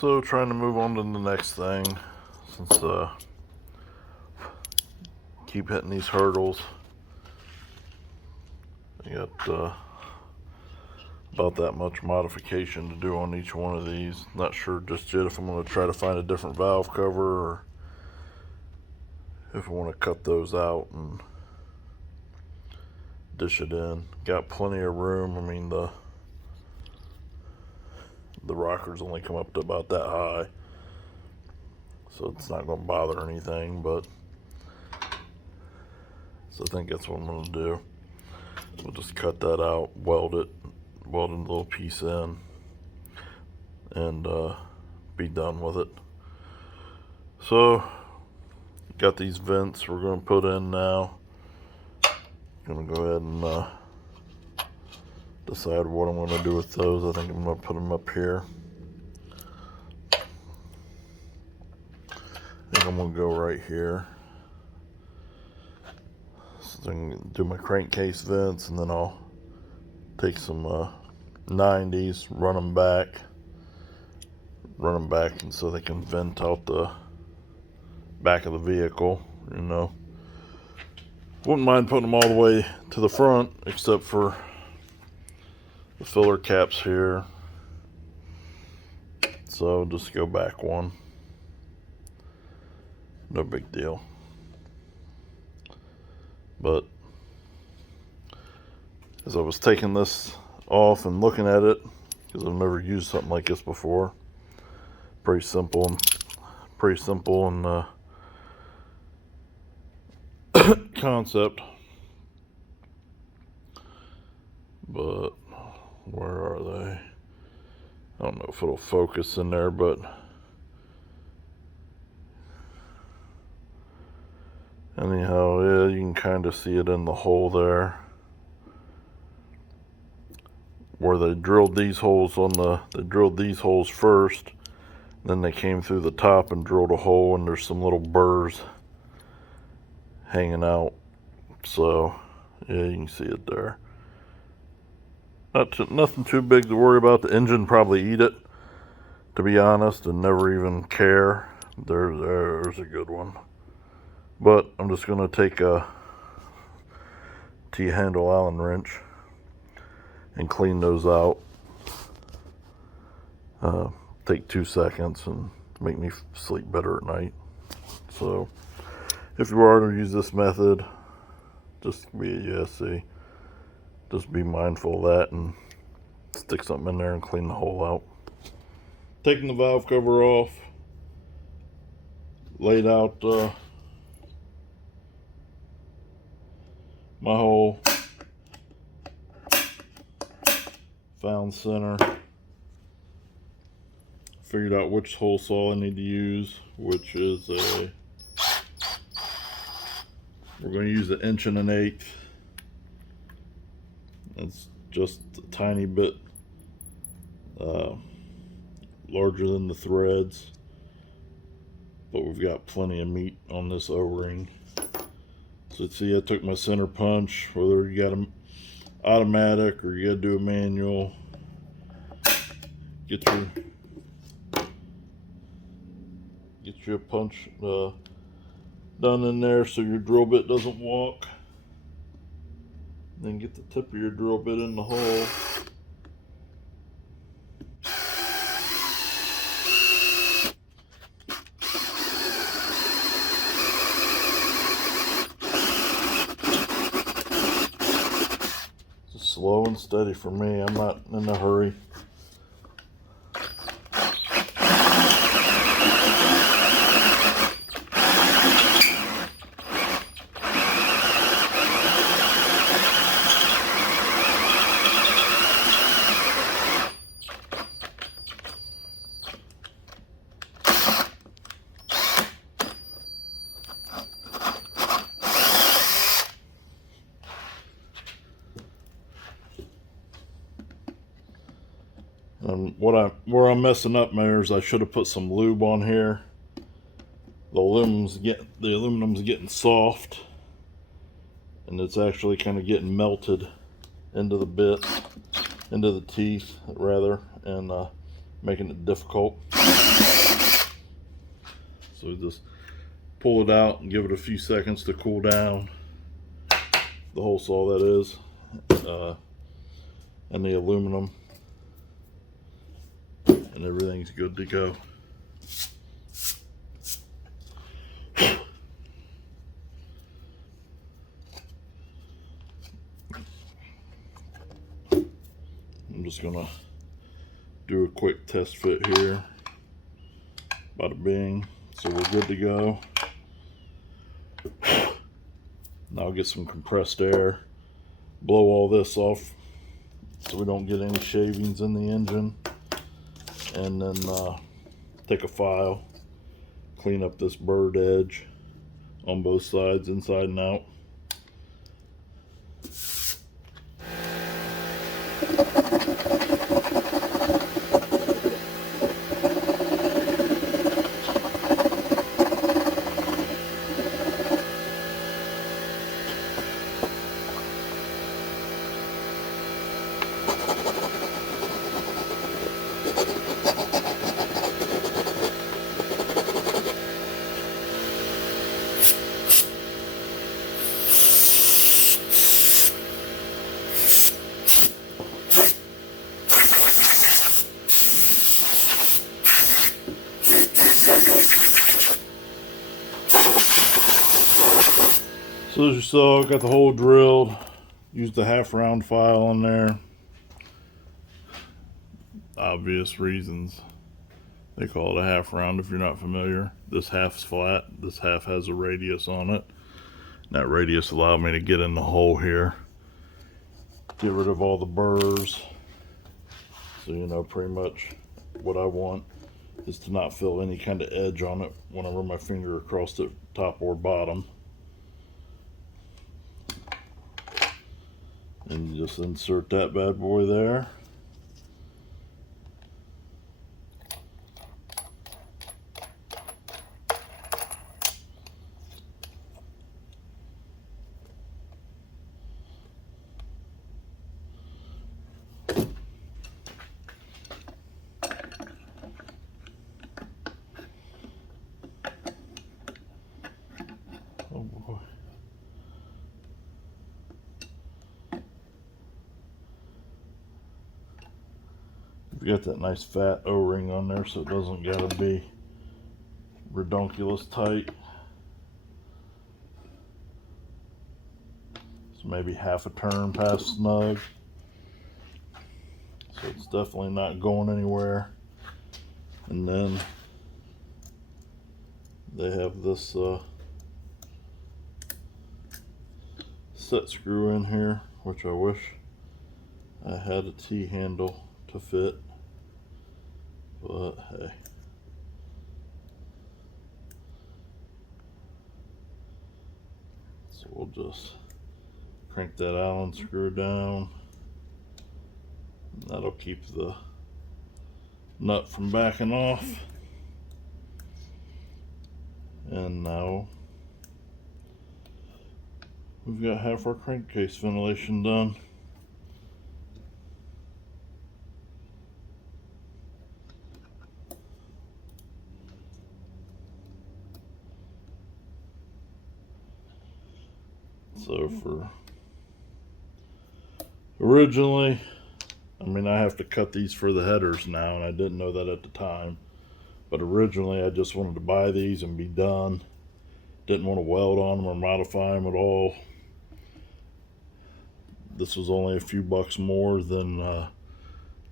So trying to move on to the next thing, since keep hitting these hurdles. I got about that much modification to do on each one of these. Not sure just yet if I'm going to try to find a different valve cover or if I want to cut those out and dish it in. Got plenty of room. I mean, the rockers only come up to about that high, so it's not going to bother anything. But so I think that's what I'm going to do. We'll just cut that out, weld a little piece in, and be done with it. So got these vents we're going to put in now. Gonna go ahead and decide what I'm going to do with those. I think I'm going to put them up here. I think I'm going to go right here. So I can do my crankcase vents, and then I'll take some 90s, run them back, and so they can vent out the back of the vehicle, you know. Wouldn't mind putting them all the way to the front, except for the filler caps here. So just go back one. No big deal. But as I was taking this off and looking at it, because I've never used something like this before, pretty simple and concept. But where are they? I don't know if it'll focus in there, but anyhow, yeah, you can kind of see it in the hole there, where they drilled these holes first, then they came through the top and drilled a hole, and there's some little burrs hanging out. So yeah, you can see it there. Nothing too big to worry about. The engine probably eat it, to be honest, and never even care. There's a good one. But I'm just going to take a T-handle Allen wrench and clean those out. Take 2 seconds and make me sleep better at night. So if you are to use this method, just be just be mindful of that and stick something in there and clean the hole out. Taking the valve cover off, laid out my hole, found center, figured out which hole saw I need to use, which is we're going to use an 1 1/8. It's just a tiny bit larger than the threads, but we've got plenty of meat on this O-ring. So see, I took my center punch, whether you got an automatic or you got to do a manual, get your punch done in there so your drill bit doesn't walk. Then get the tip of your drill bit in the hole. Just slow and steady for me. I'm not in a hurry. And where I'm messing up, Mayors, I should have put some lube on here. The aluminum's getting soft, and it's actually kind of getting melted into the bit, into the teeth rather, and making it difficult. So just pull it out and give it a few seconds to cool down. The hole saw, that is, and the aluminum, and everything's good to go. I'm just gonna do a quick test fit here. Bada bing. So we're good to go. Now I'll get some compressed air, blow all this off so we don't get any shavings in the engine, and then take a file, clean up this bird edge on both sides, inside and out. So as you saw, got the hole drilled, used the half round file on there. Obvious reasons they call it a half round if you're not familiar. This half's flat, this half has a radius on it. That radius allowed me to get in the hole here, get rid of all the burrs. So you know, pretty much what I want is to not feel any kind of edge on it when I run my finger across the top or bottom. And you just insert that bad boy there. Oh boy. You've got that nice fat O-ring on there, so it doesn't gotta be redonkulous tight. So maybe half a turn past snug. So it's definitely not going anywhere. And then they have this set screw in here, which I wish I had a T-handle to fit, but hey. So we'll just crank that Allen screw down. That'll keep the nut from backing off. And now we've got half our crankcase ventilation done. So for originally, I mean, I have to cut these for the headers now, and I didn't know that at the time. But originally, I just wanted to buy these and be done. Didn't want to weld on them or modify them at all. This was only a few bucks more than the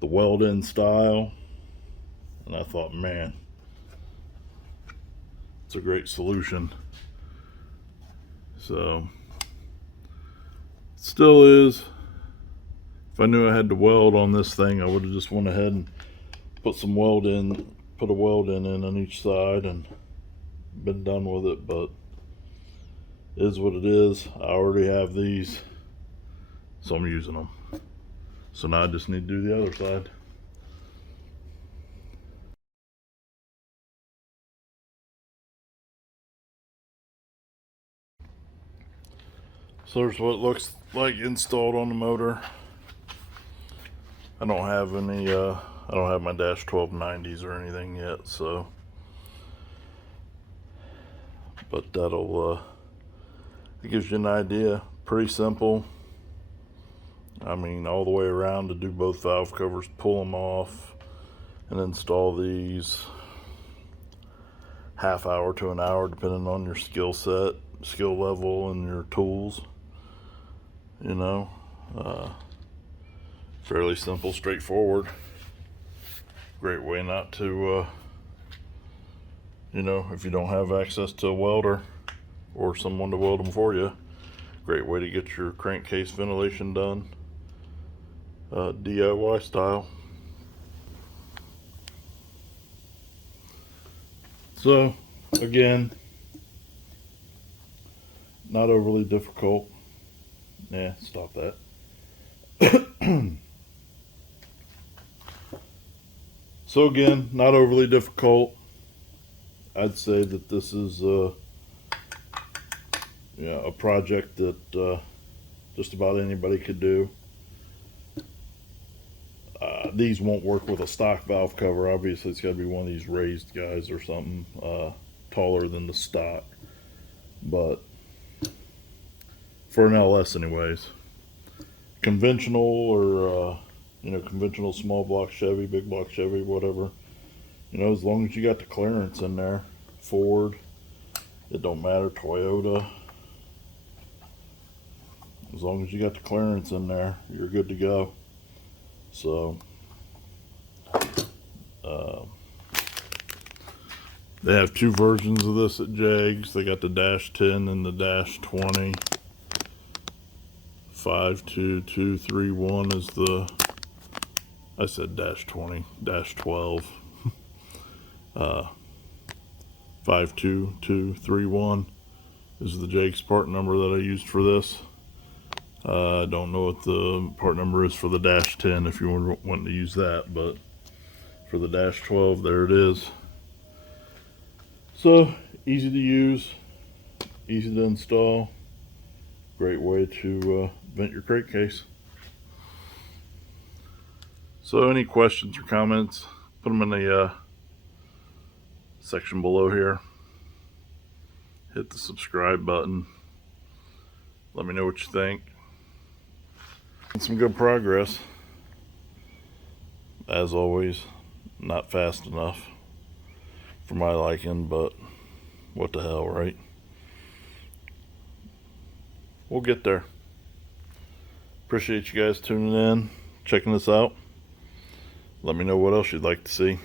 weld-in style. And I thought, man, it's a great solution. So, still is. If I knew I had to weld on this thing, I would have just went ahead and put some weld in, put a weld in on each side and been done with it, but it is what it is. I already have these, so I'm using them. So now I just need to do the other side. So there's what it looks like installed on the motor. I don't have any I don't have my dash 1290s or anything yet, so. But that'll, it gives you an idea. Pretty simple. I mean, all the way around to do both valve covers, pull them off, and install these. Half hour to an hour, depending on your skill level, and your tools. You know, fairly simple, straightforward. Great way not to, you know, if you don't have access to a welder or someone to weld them for you, great way to get your crankcase ventilation done, DIY style. So, again, not overly difficult. Yeah, stop that. So again, not overly difficult. I'd say that this is yeah, a project that just about anybody could do. These won't work with a stock valve cover. Obviously, it's got to be one of these raised guys or something taller than the stock. But for an LS, anyways, conventional or you know, conventional small block Chevy, big block Chevy, whatever. You know, as long as you got the clearance in there, Ford, it don't matter, Toyota. As long as you got the clearance in there, you're good to go. So, they have two versions of this at Jags. They got the dash 10 and the dash 20. 52231 is the, I said dash 20, dash 12. 52231 is the Jags part number that I used for this. I don't know what the part number is for the dash 10 if you were wanting to use that, but for the dash 12, there it is. So, easy to use, easy to install, great way to vent your crankcase. So any questions or comments, put them in the section below here. Hit the subscribe button. Let me know what you think. And some good progress. As always, not fast enough for my liking, but what the hell, right? We'll get there. Appreciate you guys tuning in, checking this out. Let me know what else you'd like to see.